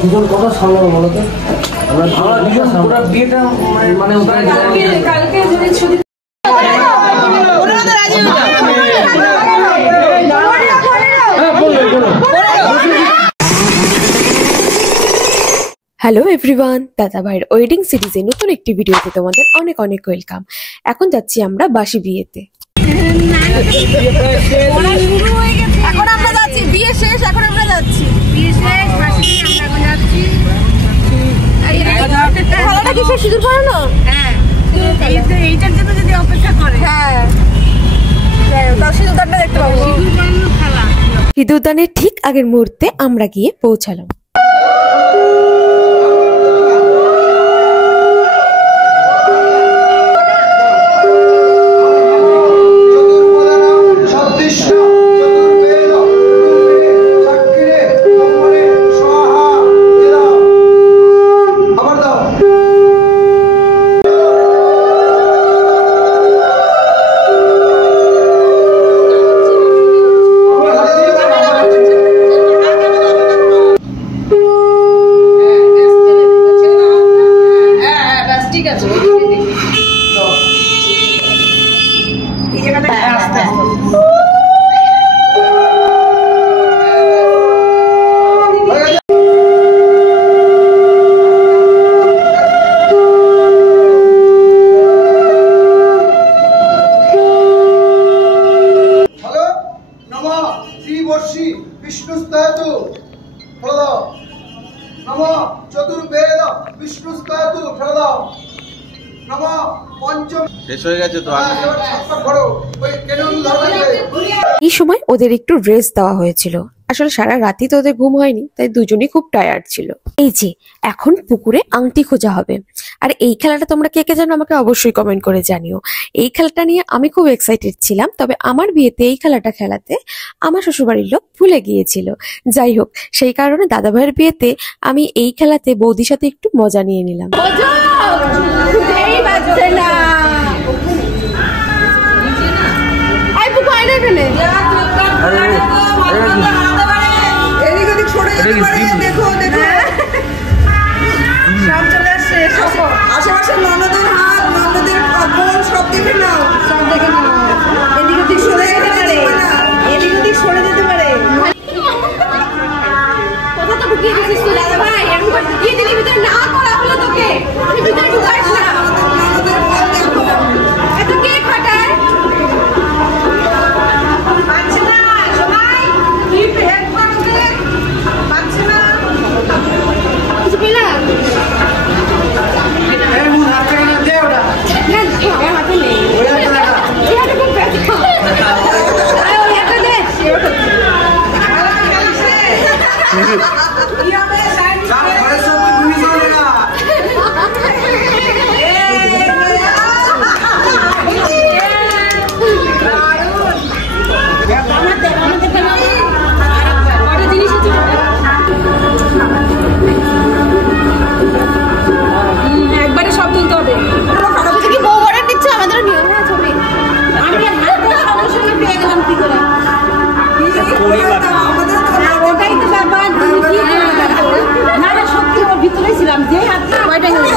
দুজন কথা সামলাবো বলো তো? আমরা দুজন পুরো বিয়েটা মানে কালকে যদি ছুটি হ্যালো এভরিওয়ান, দাদা ভাইয়ের ওয়েডিং সিরিজে নতুন একটি ভিডিওতে তোমাদের অনেক অনেক ওয়েলকাম। এখন যাচ্ছি আমরা বাসি বিয়েতে। এখন আমরা যাচ্ছি, বিয়ে শেষ, এখন আমরা যাচ্ছি বিয়ে শেষ, বাসি আমরা এখন যাচ্ছি। খেলাটা কিসের সিঁদুর পরানো? হ্যাঁ, এইটার জন্য যদি অপেক্ষা করে, হ্যাঁ তার সিঁদুরদানটা দেখতে পাবো। সিঁদুরদানের ঠিক আগের মুহূর্তে আমরা গিয়ে পৌঁছালাম। এই সময় ওদের একটু রেস্ট দেওয়া হয়েছিল। আসলে সারা রাতি তো ওদের ঘুম হয়নি, তাই দুজনেই খুব টায়ার্ড ছিল। এই যে এখন পুকুরে আংটি খোঁজা হবে, আর এই খেলাটা তোমরা কে কে জানো আমাকে অবশ্যই কমেন্ট করে জানিও। এই খেলাটা নিয়ে আমি খুব এক্সাইটেড ছিলাম, তবে আমার বিয়েতে এই খেলাটা খেলাতে আমার শ্বশুরবাড়ির লোক ভুলে গিয়েছিল। যাই হোক, সেই কারণে দাদা ভাইয়ের বিয়েতে আমি এই খেলাতে বৌদির সাথে একটু মজা নিয়ে নিলাম। আশেপাশে ননদের হাত, ননদের কাপড় সব দেখে নাও, সব দেখে নাও। এদিক ওদিক সরে যেতে পারে, এদিক ওদিক সরে যেতে পারে। কোথা তো ঢুকিয়ে দিছিস তুই দাদা ভাই? এরকম করে ঢুকিয়ে দিলি, ভিতরে না করা হলো তোকে, ভিতরে ঢুকাইস না। এত কে খাটায়? পাচ্ছে না সবাই, তুই হেল্প করবে, পাচ্ছে না কিছু পেলাম। একবারে সব তুলতে হবে। কি বউ বরের দিচ্ছে আমাদের নিয়ম। হ্যাঁ ছবি আমি সমস্যা পেয়ে গেলাম কি করে? ওটাই তো ব্যাপার। না না সত্যি ওর ভিতরেই ছিলাম, যে হাতটা ওইটাই হলো।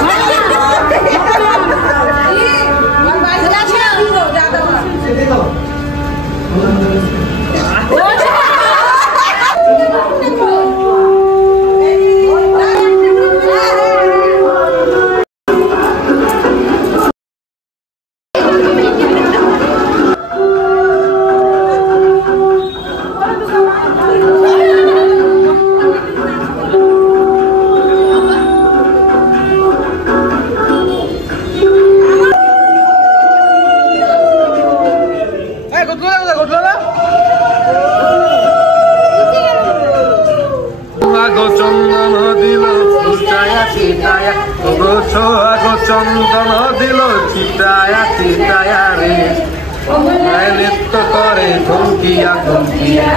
চন্দন দিল চিটায়া চিটায়া রে, নৃত্য করে ধমকিয়া ধমকিয়া।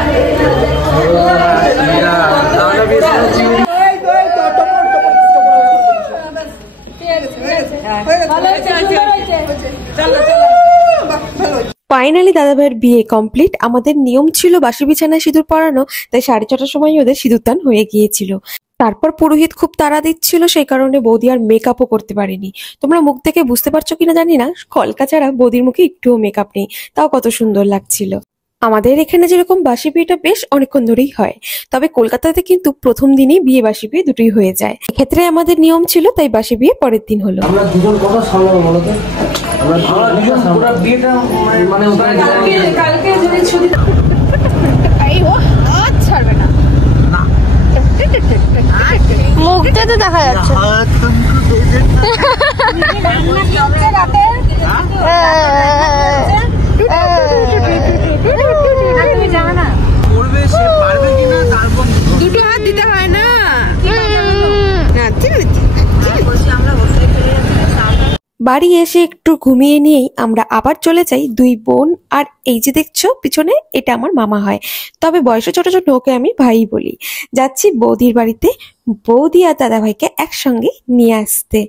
ফাইনালি দাদা ভাইয়ের বিয়ে কমপ্লিট। আমাদের নিয়ম ছিল বাসি বিছানায় সিঁদুর পরানো, তাই 6:30টার সময় ওদের সিঁদুরদান হয়ে গিয়েছিল। তারপর পুরোহিত খুব তাড়া দিচ্ছিল, সেই কারণে বৌদি আর মেকআপও করতে পারেনি। তোমরা মুখ দেখে বুঝতে পারছো কিনা জানি না, কলকা ছাড়া বৌদির মুখে একটুও মেকআপ নেই, তাও কত সুন্দর লাগছিল। আমাদের এখানে যেরকম বাসি বিয়েটা বেশ অনেকক্ষণ ধরেই হয়, তবে কলকাতাতে কিন্তু প্রথম দিনই বিয়ে বাসি বিয়ে দুটোই হয়ে যায়। এক্ষেত্রে আমাদের নিয়ম ছিল, তাই বাসি বিয়ে পরের দিন হলো। আমরা দুজন কত সামলাবো বলো তো? আমরা দুজন পুরো বিয়েটা মানে কালকে যদি ছুটি মুখটা তো দেখা যাচ্ছে। দুটো হাত দিতে হয় না। বাড়ি এসে একটু ঘুমিয়ে নিয়েই আমরা আবার চলে যাই দুই বোন। আর এই যে দেখছো পিছনে, এটা আমার মামা হয়, তবে বয়সে ছোট ছোট, ওকে আমি ভাই বলি। যাচ্ছি বৌদির বাড়িতে বৌদি আর দাদা ভাইকে একসঙ্গে নিয়ে আসতে।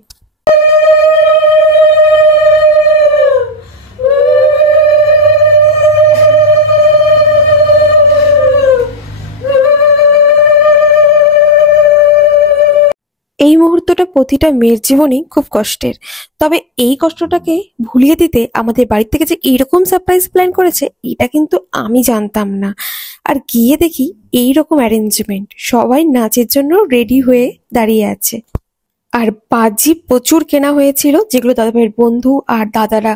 এই মুহূর্তটা প্রতিটা মেয়ের জীবনেই খুব কষ্টের, তবে এই কষ্টটাকে ভুলিয়ে দিতে আমাদের বাড়ি থেকে যে এইরকম সারপ্রাইজ প্ল্যান করেছে, এটা কিন্তু আমি জানতাম না। আর গিয়ে দেখি এইরকম অ্যারেঞ্জমেন্ট, সবাই নাচের জন্য রেডি হয়ে দাঁড়িয়ে আছে। আর বাজি প্রচুর কেনা হয়েছিল, যেগুলো দাদা ভাইয়ের বন্ধু আর দাদারা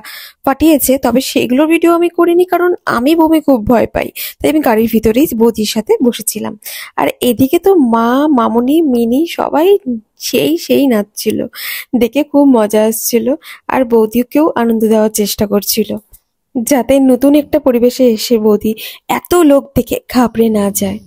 পাঠিয়েছে, তবে সেগুলোর ভিডিও আমি করিনি, কারণ আমি বমি খুব ভয় পাই, তাই আমি গাড়ির ভিতরেই বৌদির সাথে বসেছিলাম। আর এদিকে তো মা, মামুনি, মিনি সবাই সেই নাচছিল, দেখে খুব মজা আসছিল। আর বৌদিকেও আনন্দ দেওয়ার চেষ্টা করছিল, যাতে নতুন একটা পরিবেশে এসে বৌদি এত লোক দেখে ঘাবড়ে না যায়।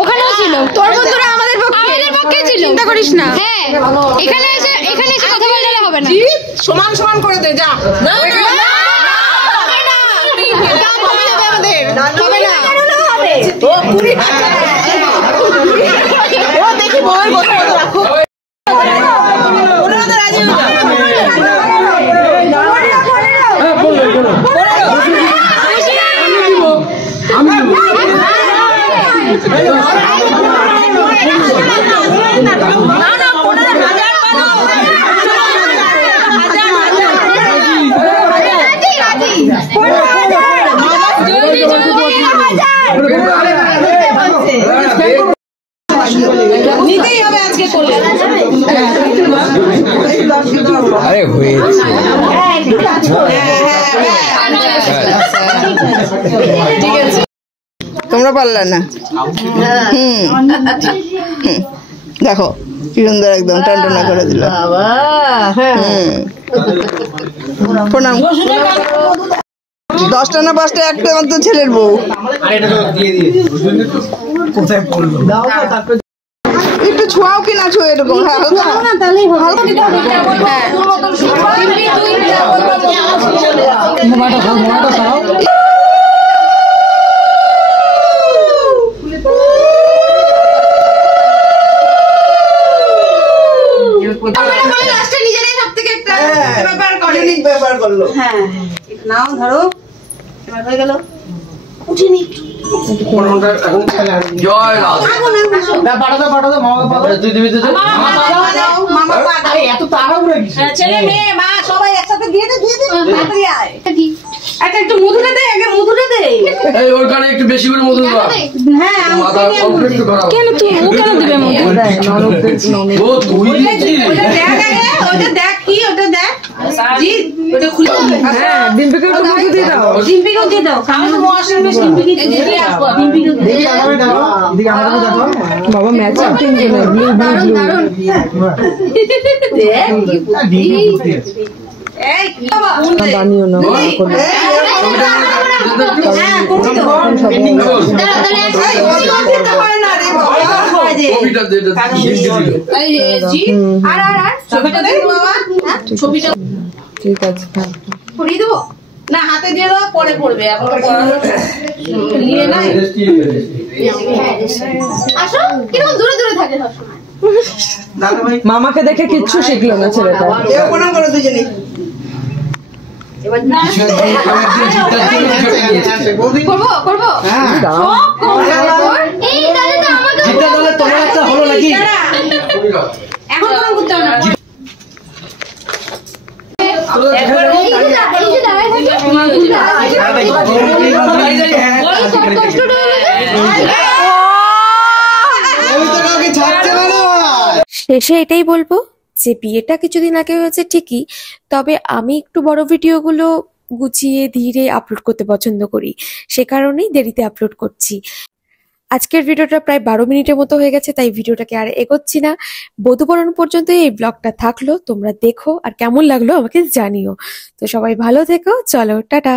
ওখানেও ছিল, তোর বন্ধুরা আমাদের পক্ষে ছিল, চিন্তা করিস না। হ্যাঁ, এখানে এসে কথা বললে হবে না, সমান সমান করে দে, যা। না দেখি বউয়ের কথা রাখো। নিতেই হবে আজকে করলে। আরে হয়েছে, ঠিক আছে, তোমরা পারলা না। দেখো কি সুন্দর, একদম টানটানা করে দিল। প্রণাম। 10টা না 5টা, একটা মাত্র ছেলের বউ। একটু ছোঁয়াও কি না ছোঁয়া এরকম, ব্যাপার করলো। হ্যাঁ, নাও ধরো, হয়ে গেল। উঠিনি জয় রাধা পাঠাতে মামাকে তুই দিবি তো মামা আরে এত তাড়াহুড়ো কি ছেলে মেয়ে মা সবাই একসাথে দিয়ে দে তাড়াতাড়ি আয় আচ্ছা একটু মধুটা দে আগে মধুটা দে এই ওখানে একটু বেশি করে মধু দাও হ্যাঁ মাথা অল্প একটু ধরাও কেন তুই ও কেন দিবে মধু ও তুই দিচ্ছিস ওটা দেখ আগে ওটা দেখ কি ওটা দেখ জি ওটা খুলে হ্যাঁ ডিম্পিকে একটু মধু দিয়ে দাও। ডিম্পিকেও দিয়ে দাও আমি তো মহাশয় ডিম্পিকে দিয়ে আসবো ডিম্পিকেও দিয়ে বাবা ম্যাচিং তিনজনে ব্লু ব্লু ব্লু। এই বাবা বানিও না হ্যাঁ করতে হয় না রে বাবা কবিটা দে এই জি আর ছবিটা দে বাবা ছবিটা ঠিক আছে পড়িয়ে দেবো না হাতে দিয়ে দাও পরে পড়বে এখন নিয়ে নাই আসো কিরকম দূরে দূরে থাকে সবসময় মামাকে দেখে কিচ্ছু শিখলো না ছেলেটা। এও কোন করে দুজনে করবো করবো এই তাহলে তো আমাকে তোমার একটা হলো নাকি এখন কোন করতে হবে না এই যে দাঁড়ায় থাকে কষ্টটা শেষে এটাই বলবো যে বিয়েটা কিছুদিন আগে হয়েছে ঠিকই, তবে আমি একটু বড় ভিডিওগুলো গুছিয়ে ধীরে আপলোড করতে পছন্দ করি, সে কারণেই দেরিতে আপলোড করছি। আজকের ভিডিওটা প্রায় 12 মিনিটের মতো হয়ে গেছে, তাই ভিডিওটাকে আর এগোচ্ছি না। বধূবরণ পর্যন্ত এই ব্লগটা থাকলো, তোমরা দেখো আর কেমন লাগলো আমাকে জানিও। তো সবাই ভালো থেকো, চলো টাটা।